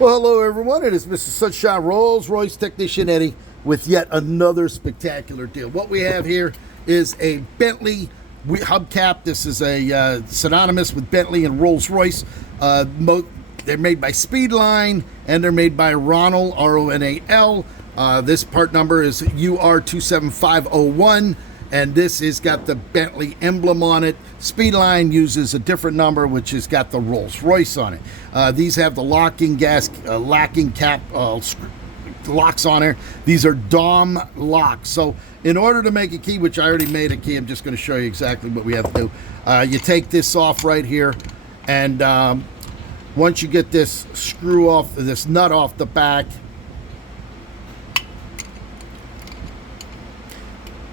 Well, hello everyone. It is Mr. Sunshine Rolls-Royce Technician Eddie with yet another spectacular deal. What we have here is a Bentley hubcap. This is a synonymous with Bentley and Rolls-Royce. They're made by Speedline and they're made by Ronal, R-O-N-A-L. This part number is UR27501. And this has got the Bentley emblem on it. Speedline uses a different number, which has got the Rolls-Royce on it. These have the locking cap locks on there. These are DOM locks. So in order to make a key, which I already made a key, I'm just going to show you exactly what we have to do. You take this off right here, and once you get this screw off, this nut off the back,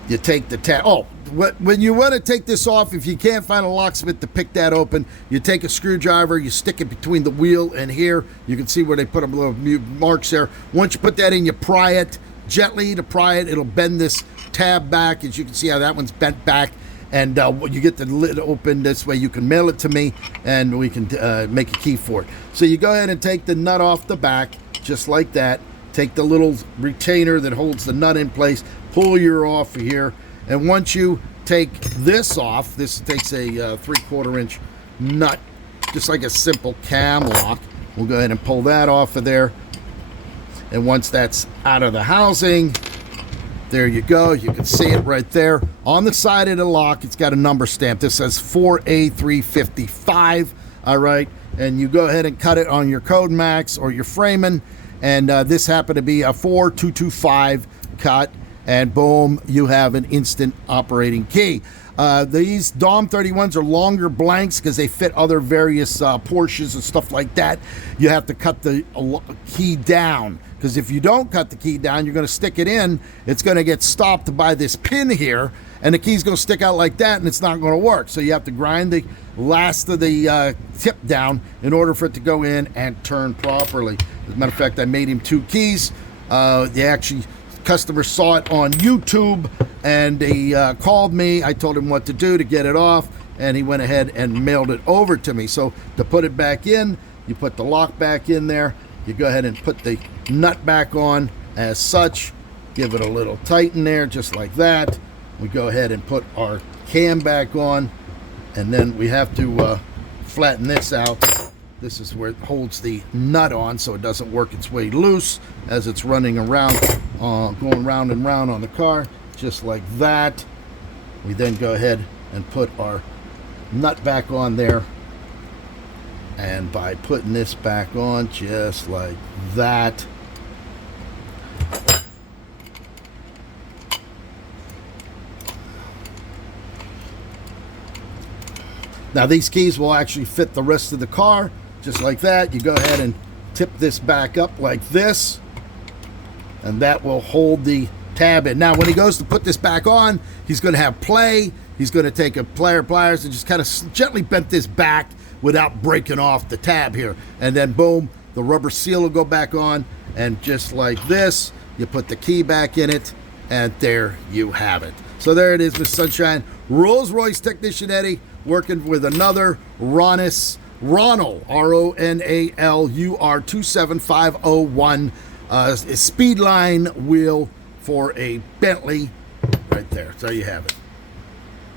you take the tab. When you want to take this off, if you can't find a locksmith to pick that open, you take a screwdriver, you stick it between the wheel and here. You can see where they put a little marks there. Once you put that in, you pry it gently to pry it. It'll bend this tab back. As you can see how that one's bent back. And you get the lid open this way. You can mail it to me and we can make a key for it. So you go ahead and take the nut off the back, just like that. Take the little retainer that holds the nut in place, pull your off here, and once you take this off, this takes a 3/4 inch nut, just like a simple cam lock. We'll go ahead and pull that off of there, and once that's out of the housing, there you go. You can see it right there on the side of the lock. It's got a number stamp. This says 4A355. All right, and you go ahead and cut it on your Code Max or your framing. And this happened to be a 4225 cut, and boom, you have an instant operating key. These DM31s are longer blanks because they fit other various Porsches and stuff like that. You have to cut the key down, because if you don't cut the key down, you're going to stick it in. It's going to get stopped by this pin here, and the key's going to stick out like that, and it's not going to work. So you have to grind the last of the tip down in order for it to go in and turn properly. As a matter of fact, I made him 2 keys. Customer saw it on YouTube, and he called me. I told him what to do to get it off, and he went ahead and mailed it over to me. So to put it back in, you put the lock back in there. You go ahead and put the nut back on as such. Give it a little tighten there, just like that. We go ahead and put our cam back on, and then we have to flatten this out. This is where it holds the nut on so it doesn't work its way loose as it's running around, going round and round on the car, just like that. We then go ahead and put our nut back on there, and by putting this back on just like that, now these keys will actually fit the rest of the car, just like that. You go ahead and tip this back up like this, and that will hold the tab in. Now when he goes to put this back on, he's going to have play. He's going to take a pliers and just kind of gently bend this back without breaking off the tab here, and then boom, the rubber seal will go back on, and just like this, you put the key back in it, and there you have it. So there it is, Miss Sunshine, Rolls-Royce Technician Eddie, working with another Ronal, R-O-N-A-L, UR27501 Speedline wheel for a Bentley right there. So you have it.